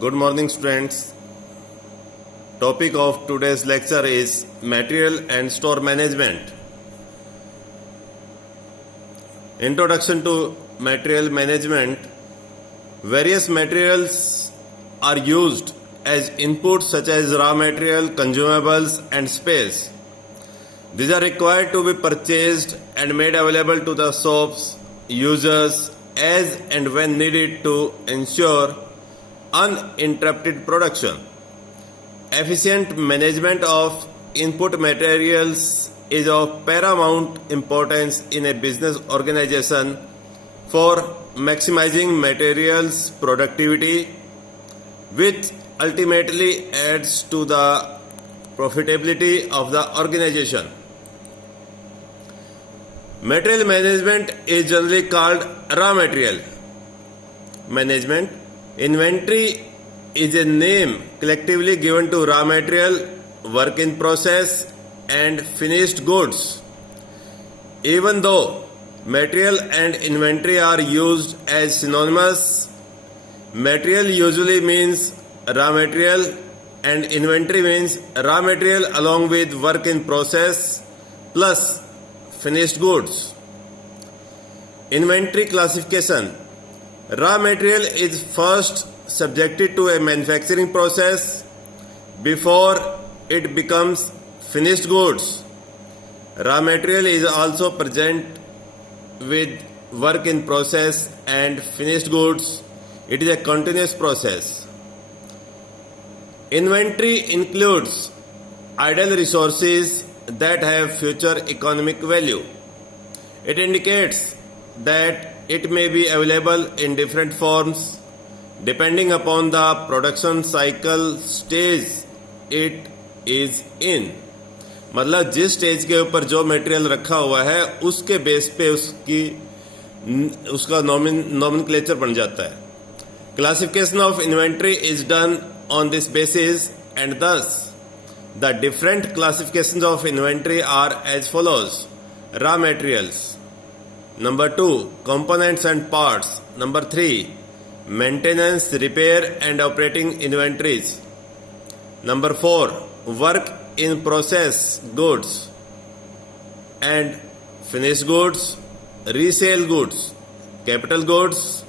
Good morning, students. Topic of today's lecture is material and store management. Introduction to material management. Various materials are used as inputs such as raw material, consumables and space. These are required to be purchased and made available to the shops users as and when needed to ensure uninterrupted production. Efficient management of input materials is of paramount importance in a business organization for maximizing materials productivity, which ultimately adds to the profitability of the organization. Material management is generally called raw material management. Inventory is a name collectively given to raw material, work in process and finished goods. Even though material and inventory are used as synonymous, material usually means raw material and inventory means raw material along with work in process plus finished goods. Inventory classification. Raw material is first subjected to a manufacturing process before it becomes finished goods. Raw material is also present with work in process and finished goods. It is a continuous process. Inventory includes idle resources that have future economic value. It indicates that it may be available in different forms depending upon the production cycle stage it is in. मतलब जिस stage के ऊपर जो material रखा हुआ है उसके base पे उसका नॉमेनक्लेचर बन जाता है. Classification of inventory is done on this basis and thus the different classifications of inventory are as follows. Raw materials. Number 2, components and parts. Number 3, maintenance, repair and operating inventories. Number 4, work in process goods and finished goods, resale goods, capital goods,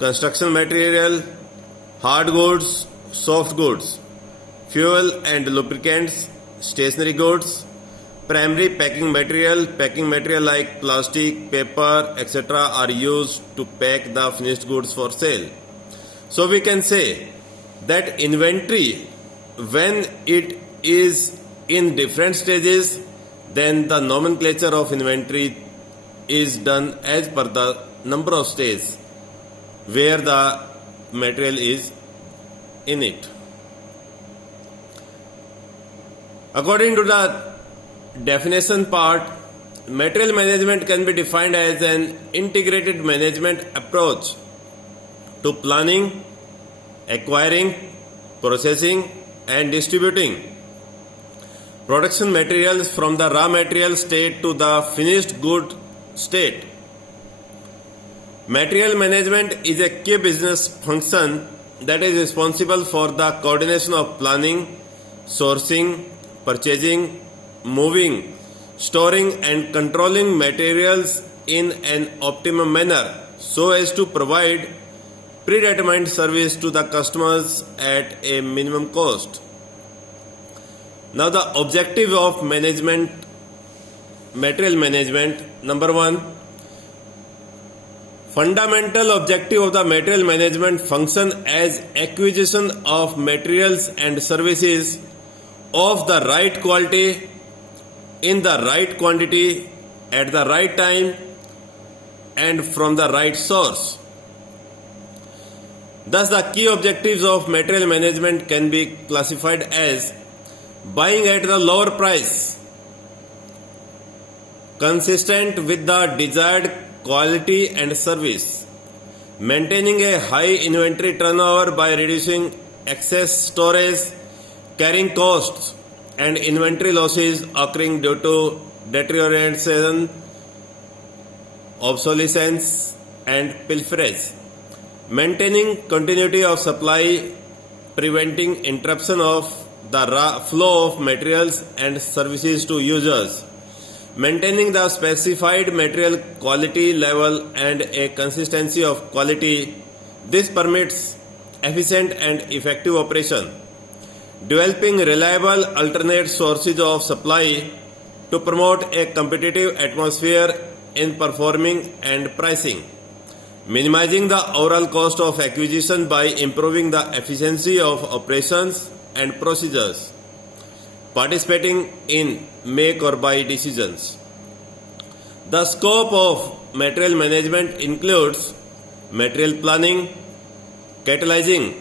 construction material, hard goods, soft goods, fuel and lubricants, stationery goods, primary packing material like plastic, paper, etc. are used to pack the finished goods for sale. So we can say that inventory, when it is in different stages, then the nomenclature of inventory is done as per the number of stages where the material is in it. According to the definition part, material management can be defined as an integrated management approach to planning, acquiring, processing and distributing production materials from the raw material state to the finished good state. Material management is a key business function that is responsible for the coordination of planning, sourcing, purchasing, moving, storing and controlling materials in an optimum manner so as to provide predetermined service to the customers at a minimum cost. Now the objective of material management. Number 1, fundamental objective of the material management function as acquisition of materials and services of the right quality in the right quantity at the right time and from the right source. Thus the key objectives of material management can be classified as buying at the lower price consistent with the desired quality and service, maintaining a high inventory turnover by reducing excess storage, carrying costs and inventory losses occurring due to deterioration, obsolescence and pilferage, maintaining continuity of supply preventing interruption of the flow of materials and services to users, maintaining the specified material quality level and a consistency of quality. This permits efficient and effective operation, developing reliable alternate sources of supply to promote a competitive atmosphere in performing and pricing, minimizing the overall cost of acquisition by improving the efficiency of operations and procedures, participating in make or buy decisions. The scope of material management includes material planning, catalyzing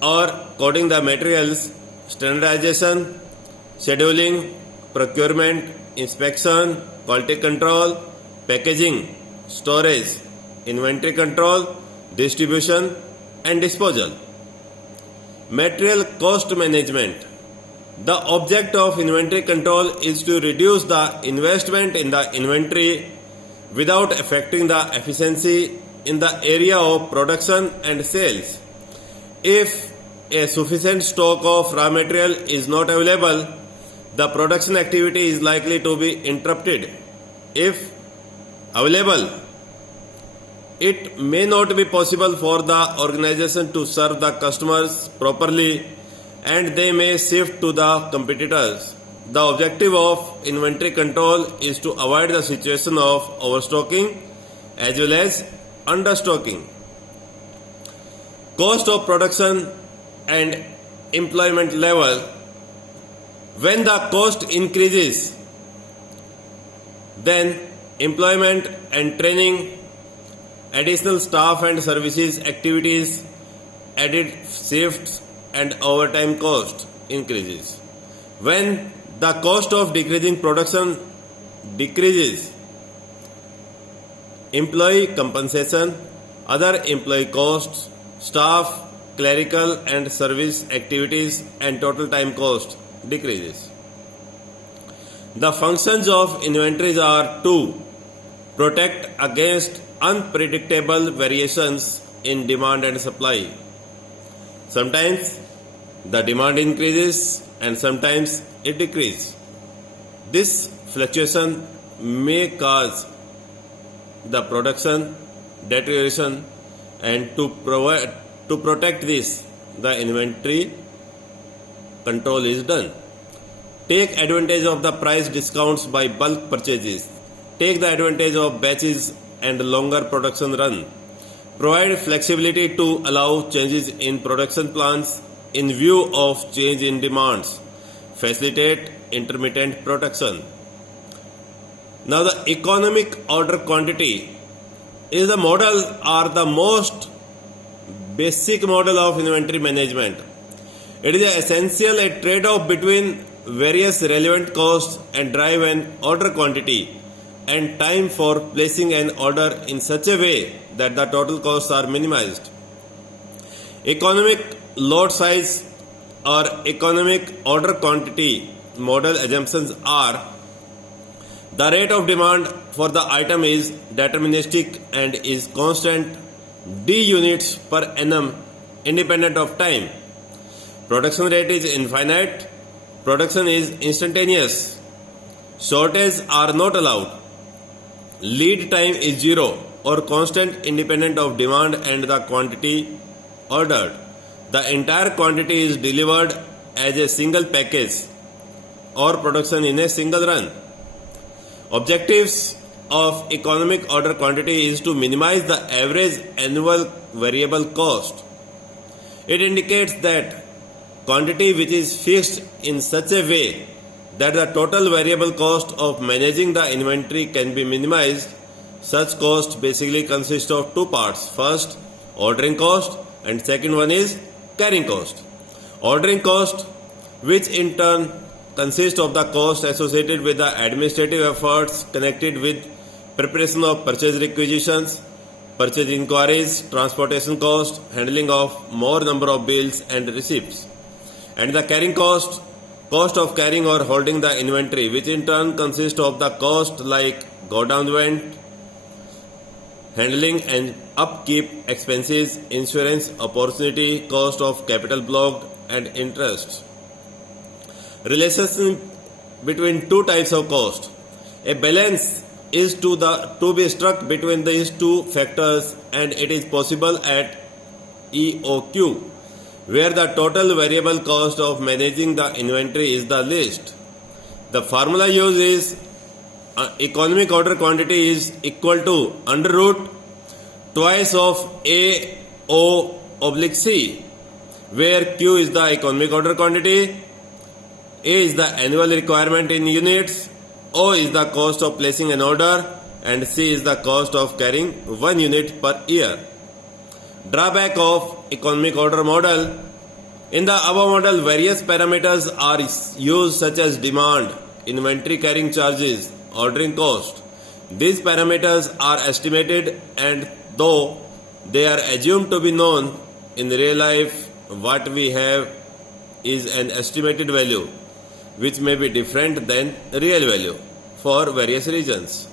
or coding the materials, standardization, scheduling, procurement, inspection, quality control, packaging, storage, inventory control, distribution and disposal. Material cost management. The object of inventory control is to reduce the investment in the inventory without affecting the efficiency in the area of production and sales. If a sufficient stock of raw material is not available, the production activity is likely to be interrupted. If available, it may not be possible for the organization to serve the customers properly and they may shift to the competitors. The objective of inventory control is to avoid the situation of overstocking as well as understocking. Cost of production and employment level. When the cost increases, then employment and training, additional staff and services activities, added shifts and overtime cost increases. When the cost of decreasing production decreases, employee compensation, other employee costs, staff, clerical and service activities and total time cost decreases. The functions of inventories are to protect against unpredictable variations in demand and supply. Sometimes the demand increases and sometimes it decreases. This fluctuation may cause the production deterioration, and to protect this, the inventory control is done. Take advantage of the price discounts by bulk purchases. Take the advantage of batches and longer production run. Provide flexibility to allow changes in production plans in view of change in demands. Facilitate intermittent production. Now the economic order quantity is the model or the most basic model of inventory management. It is essential a trade-off between various relevant costs and drive an order quantity and time for placing an order in such a way that the total costs are minimized. Economic lot size or economic order quantity model assumptions are: the rate of demand for the item is deterministic and is constant D units per annum independent of time. Production rate is infinite. Production is instantaneous. Shortages are not allowed. Lead time is zero or constant independent of demand and the quantity ordered. The entire quantity is delivered as a single package or production in a single run. Objectives of economic order quantity is to minimize the average annual variable cost. It indicates that quantity which is fixed in such a way that the total variable cost of managing the inventory can be minimized. Such cost basically consists of two parts. First, ordering cost, and second one is carrying cost. Ordering cost, which in turn consists of the cost associated with the administrative efforts connected with preparation of purchase requisitions, purchase inquiries, transportation cost, handling of more number of bills and receipts. And the carrying cost of carrying or holding the inventory, which in turn consists of the cost like go down rent, handling and upkeep expenses, insurance, opportunity, cost of capital blocked, and interest. Relationship between two types of cost. A balance is to be struck between these two factors, and it is possible at EOQ, where the total variable cost of managing the inventory is the least. The formula used is economic order quantity is equal to under root twice of A O oblique C, where Q is the economic order quantity, A is the annual requirement in units, O is the cost of placing an order, and C is the cost of carrying 1 unit per year. Drawback of economic order model. In the above model, various parameters are used such as demand, inventory carrying charges, ordering cost. These parameters are estimated, and though they are assumed to be known, in real life what we have is an estimated value which may be different than real value for various reasons.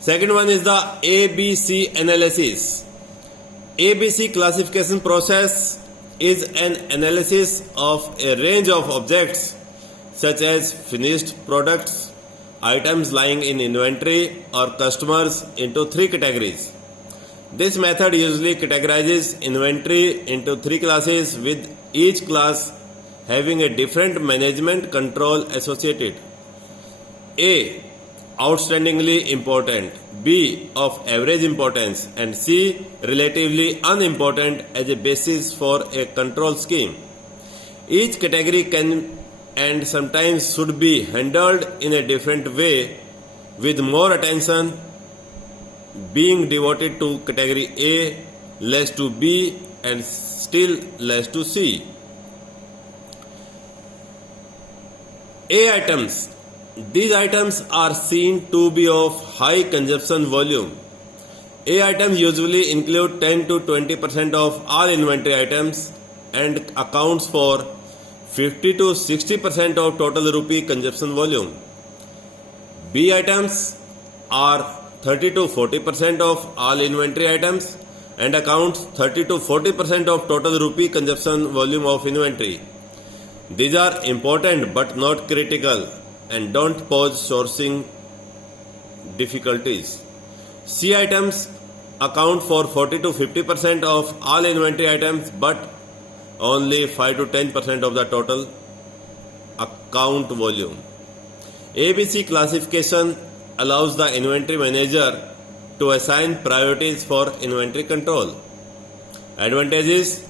Second one is the ABC analysis. ABC classification process is an analysis of a range of objects such as finished products, items lying in inventory, or customers into 3 categories. This method usually categorizes inventory into 3 classes, with each class having a different management control associated. A. Outstandingly important, B. Of average importance, and C. Relatively unimportant as a basis for a control scheme. Each category can and sometimes should be handled in a different way, with more attention being devoted to category A, less to B, and still less to C. A items. These items are seen to be of high consumption volume. A items usually include 10 to 20% of all inventory items and accounts for 50 to 60% of total rupee consumption volume. B items are 30 to 40% of all inventory items and accounts 30 to 40% of total rupee consumption volume of inventory. These are important but not critical and don't pose sourcing difficulties. C items account for 40 to 50% of all inventory items but only 5 to 10% of the total account volume. ABC classification allows the inventory manager to assign priorities for inventory control. Advantages: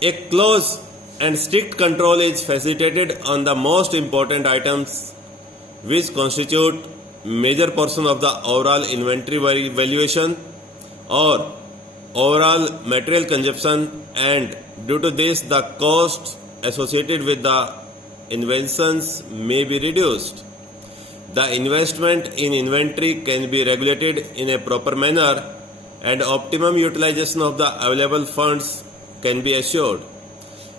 a close and strict control is facilitated on the most important items, which constitute major portion of the overall inventory valuation or overall material consumption, and due to this the costs associated with the inventions may be reduced. The investment in inventory can be regulated in a proper manner and optimum utilization of the available funds can be assured.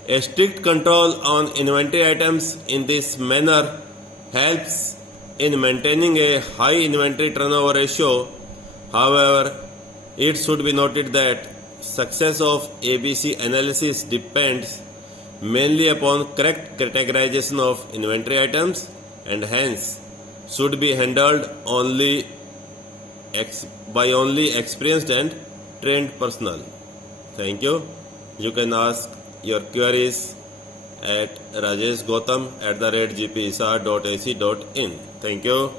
A strict control on inventory items in this manner helps in maintaining a high inventory turnover ratio. However, it should be noted that success of ABC analysis depends mainly upon correct categorization of inventory items and hence should be handled by only experienced and trained personnel. Thank you. You can ask your queries at rajeshgautam@gpisa.ac.in. Thank you.